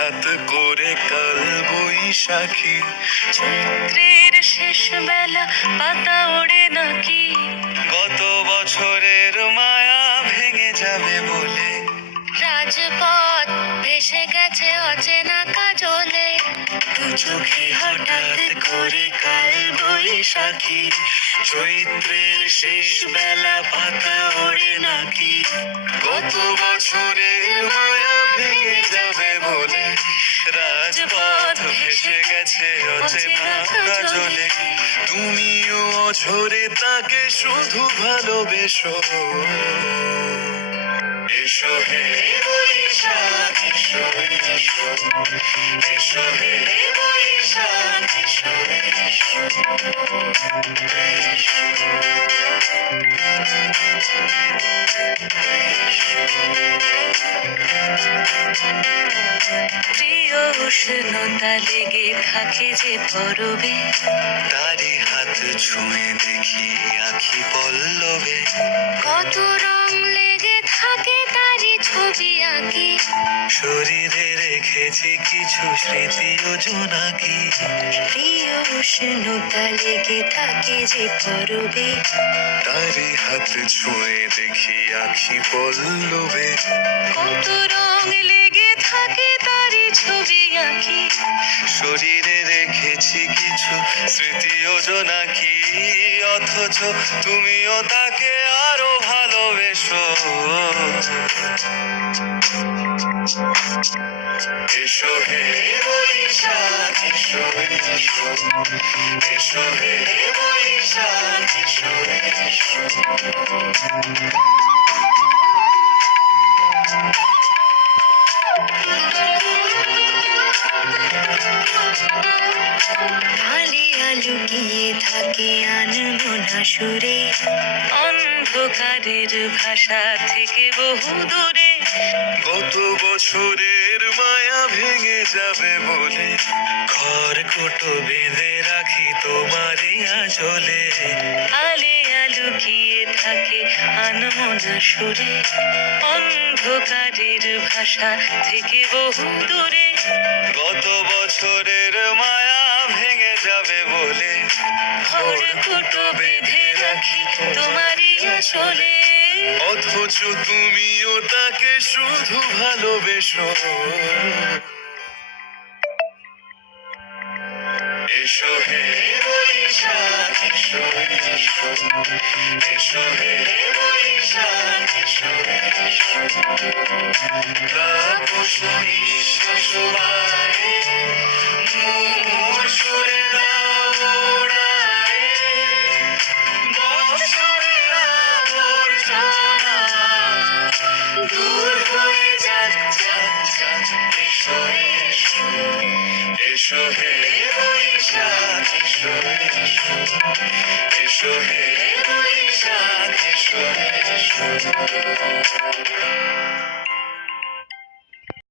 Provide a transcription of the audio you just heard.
হাত করে কাল বৈশাখী। চৈত্রের শেষ বেলা পাতা ওড়ে নাকি, গত বছরের মায়া ভেঙে যাবে বলে। রাজপথ ভেসে গেছে অচেনা কাজলে, দু চোখে হঠাৎ করে কাল বৈশাখী। চৈত্রের শেষ বেলা পাতা ওড়ে নাকি, গত বছরের মায়া ভেঙে যাবে বলে। রাজপথ ভেসে গেছে অচেনা কাজলে, তুমিও অঝরে তাকে শুধু ভালোবেসো। এসো হে বৈশাখ এসো এসো, এসো হে বৈশাখ এসো এসো, প্রিয় উষ্ণতা লেগে থাকে যে পরবে, তারি হাত ছুঁয়ে দেখি আখি পল্লবে। কত রং লেগে থাকে তারই ছবি আঁকি, শরীরে রেখেছি কিছু স্মৃতি ও জোনাকি। প্রিয় উষ্ণতা লেগে থাকে যে পরবে, তারি হাত ছুঁয়ে দেখি আখি পল্লবে। কত রং লেগে থাকে তারই ছবি আঁকি, শরীরে রেখেছি কিছু স্মৃতি ও জোনাকি, অথচ তুমিও তাকে আরো ভালোবেসো। এসো হে বৈশাখ এসো এসো, এসো হে বৈশাখ এসো এসো। আলিয়া লুকিয়ে থাকে আনমনা সুরে, অন্ধকারের ভাষা থেকে বহু দূরে, গত বছরের মায়া ভেঙে যাবে বলে। খড়কুটো বেঁধে রাখি তোমারই আঁচলে। আলিয়া লুকিয়ে থাকে আনমনা সুরে, অন্ধকারের ভাষা থেকে বহু দূরে, গত বছরের মায়া ভেঙে যাবে বলে। খড়কুটো বেঁধে রাখি তোমারই আঁচলে, অথচ তুমিও তাকে শুধু ভালোবেসো। এসো হে বৈশাখ এসো এসো, এসো হে বৈশাখ এসো এসো। তাপস নিঃশ্বাস বাড়ে, মোর সুরে দাও ওড়ায়। বছরের আবর্জনা দূর হয়ে যাক যাক যাক। এসো এসো, এসো হে বৈশাখ এসো এসো, এসো হে বৈশাখ এসো এসো।